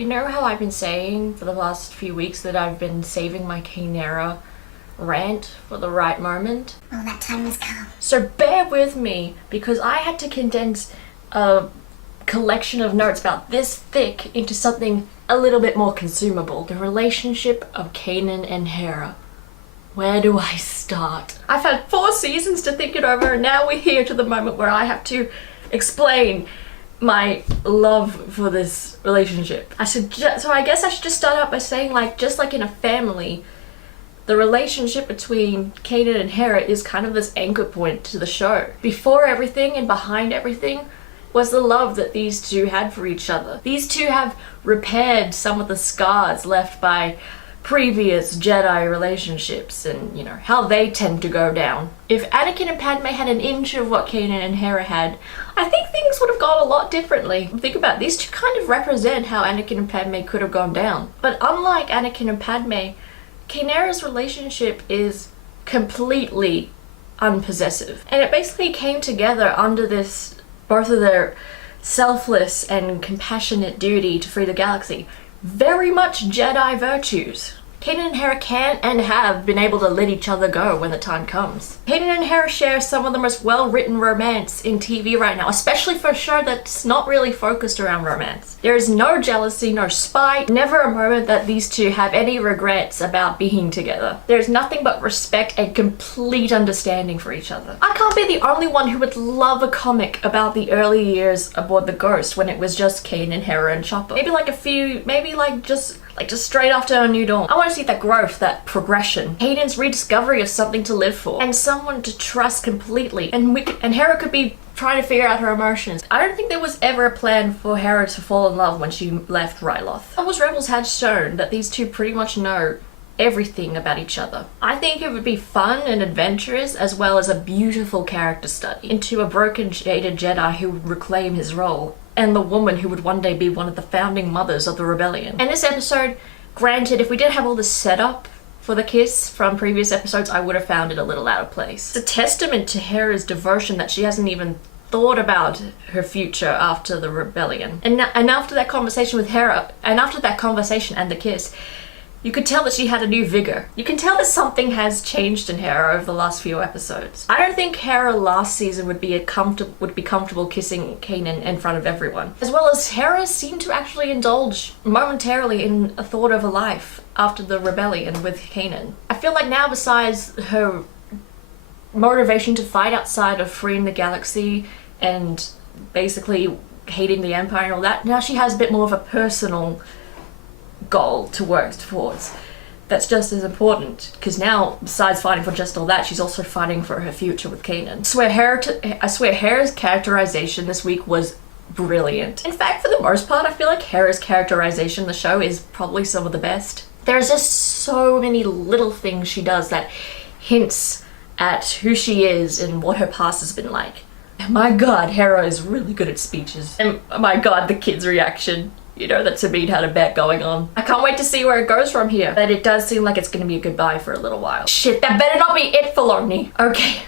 You know how I've been saying for the last few weeks that I've been saving my Kynera rant for the right moment? Well, that time has come. So bear with me, because I had to condense a collection of notes about this thick into something a little bit more consumable. The relationship of Kanan and Hera. Where do I start? I've had 4 seasons to think it over, and now we're here to the moment where I have to explain my love for this relationship. So I guess I should just start out by saying, like, just like in a family, the relationship between Kanan and Hera is kind of this anchor point to the show. Before everything and behind everything was the love that these two had for each other. These two have repaired some of the scars left by previous Jedi relationships and, you know, how they tend to go down. If Anakin and Padme had an inch of what Kanan and Hera had, I think things would have gone a lot differently. Think about it, these two kind of represent how Anakin and Padme could have gone down. But unlike Anakin and Padme, Kynera's relationship is completely unpossessive. And it basically came together under this, both of their selfless and compassionate duty to free the galaxy. Very much Jedi virtues. Kanan and Hera can and have been able to let each other go when the time comes. Kanan and Hera share some of the most well-written romance in TV right now, especially for a show that's not really focused around romance. There is no jealousy, no spite, never a moment that these two have any regrets about being together. There's nothing but respect and complete understanding for each other. I can't be the only one who would love a comic about the early years aboard the Ghost when it was just Kanan, Hera, and Chopper. Maybe just straight after A New Dawn. I want to see that growth, that progression. Hayden's rediscovery of something to live for and someone to trust completely. And Hera could be trying to figure out her emotions. I don't think there was ever a plan for Hera to fall in love when she left Ryloth. Star Wars Rebels had shown that these two pretty much know everything about each other. I think it would be fun and adventurous, as well as a beautiful character study into a broken, jaded Jedi who would reclaim his role, and the woman who would one day be one of the founding mothers of the rebellion. And this episode, granted, if we didn't have all the setup for the kiss from previous episodes, I would have found it a little out of place. It's a testament to Hera's devotion that she hasn't even thought about her future after the rebellion. And after that conversation with Hera, and after that conversation and the kiss, you could tell that she had a new vigor. You can tell that something has changed in Hera over the last few episodes. I don't think Hera last season would be comfortable kissing Kanan in front of everyone. As well as Hera seemed to actually indulge momentarily in a thought of a life after the rebellion with Kanan. I feel like now, besides her motivation to fight outside of freeing the galaxy and basically hating the Empire and all that, now she has a bit more of a personal goal to work towards that's just as important, because now, besides fighting for just all that, she's also fighting for her future with Kanan. I swear Hera's characterization this week was brilliant. In fact, for the most part, I feel like Hera's characterization in the show is probably some of the best. There's just so many little things she does that hints at who she is and what her past has been like. My god, Hera is really good at speeches. And my god, the kids' reaction. You know that Sabine had a bet going on. I can't wait to see where it goes from here. But it does seem like it's gonna be a goodbye for a little while. Shit, that better not be it, Filoni. Okay.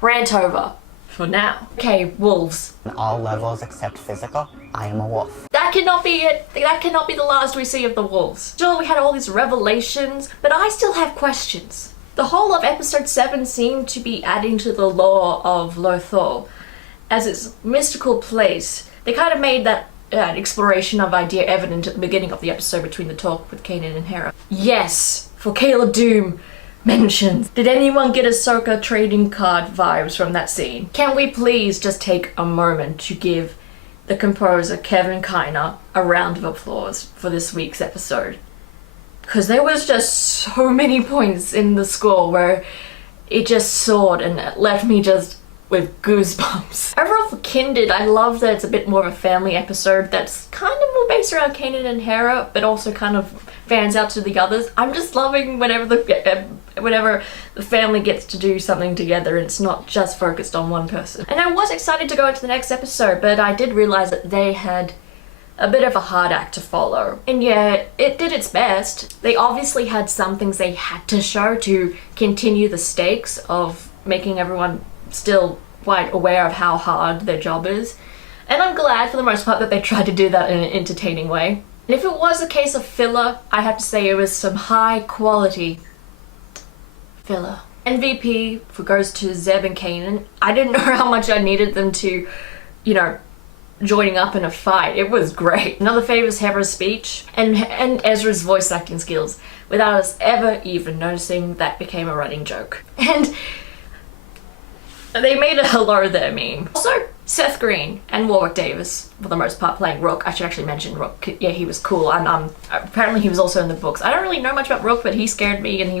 Rant over. For now. Okay, wolves. On all levels except physical, I am a wolf. That cannot be it. That cannot be the last we see of the wolves. Sure, we had all these revelations, but I still have questions. The whole of episode 7 seemed to be adding to the lore of Lothal as its mystical place. They kind of made that exploration of idea evident at the beginning of the episode between the talk with Kanan and Hera. Yes, for Caleb Doom mentions. Did anyone get Ahsoka trading card vibes from that scene? Can we please just take a moment to give the composer Kevin Kiner a round of applause for this week's episode? Because there was just so many points in the score where it just soared and it left me just with goosebumps. Overall for Kindred, I love that it's a bit more of a family episode that's kind of more based around Kanan and Hera, but also kind of fans out to the others. I'm just loving whenever the family gets to do something together and it's not just focused on one person. And I was excited to go into the next episode, but I did realize that they had a bit of a hard act to follow. And yeah, it did its best. They obviously had some things they had to show to continue the stakes of making everyone still quite aware of how hard their job is. And I'm glad for the most part that they tried to do that in an entertaining way. And if it was a case of filler, I have to say it was some high quality filler. MVP goes to Zeb and Kanan. I didn't know how much I needed them to, you know, joining up in a fight. It was great. Another favourite is Hebra's speech and Ezra's voice acting skills, without us ever even noticing. That became a running joke. And they made a hello there meme. Also, Seth Green and Warwick Davis, for the most part, playing Rook. I should actually mention Rook. Yeah, he was cool. And apparently he was also in the books. I don't really know much about Rook, but he scared me, and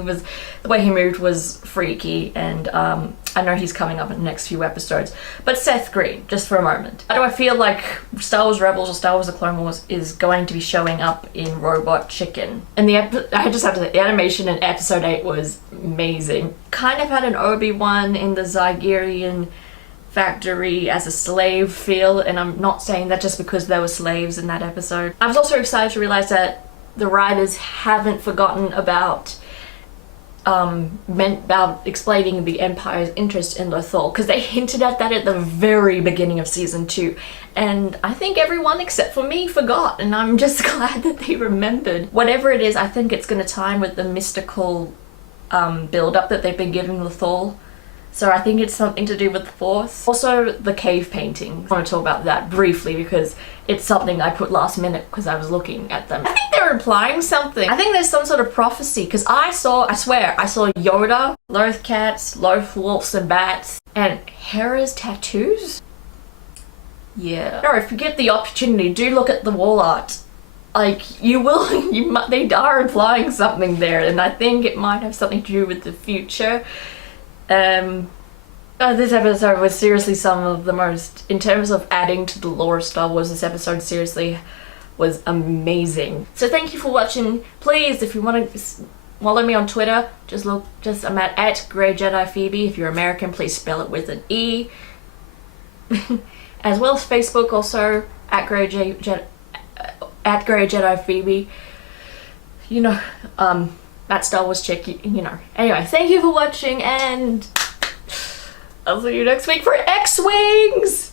the way he moved was freaky. And I know he's coming up in the next few episodes. But Seth Green, just for a moment. How do I feel like Star Wars Rebels or Star Wars The Clone Wars is going to be showing up in Robot Chicken? And I just have to say, the animation in episode 8 was amazing. Kind of had an Obi-Wan in the Zygerian factory as a slave feel, and I'm not saying that just because there were slaves in that episode. I was also excited to realize that the writers haven't forgotten about explaining the Empire's interest in Lothal, because they hinted at that at the very beginning of season 2, and I think everyone except for me forgot, and I'm just glad that they remembered. Whatever it is, I think it's going to time with the mystical build-up that they've been giving Lothal. So I think it's something to do with the Force. Also, the cave painting. I want to talk about that briefly because it's something I put last minute because I was looking at them. I think they're implying something. I think there's some sort of prophecy, because I swear, I saw Yoda, Loth cats, Loth wolves and bats, and Hera's tattoos? Yeah. No, if you get the opportunity, do look at the wall art. Like, they are implying something there, and I think it might have something to do with the future. This episode was seriously some of the most, in terms of adding to the lore of Star Wars, this episode seriously was amazing. So thank you for watching. Please, if you want to follow me on Twitter, I'm at Grey Jedi Phoebe. If you're American, please spell it with an E. As well as Facebook, also at Grey Jedi Phoebe. You know, that Star Wars chick, you know. Anyway, thank you for watching, and I'll see you next week for X-Wings!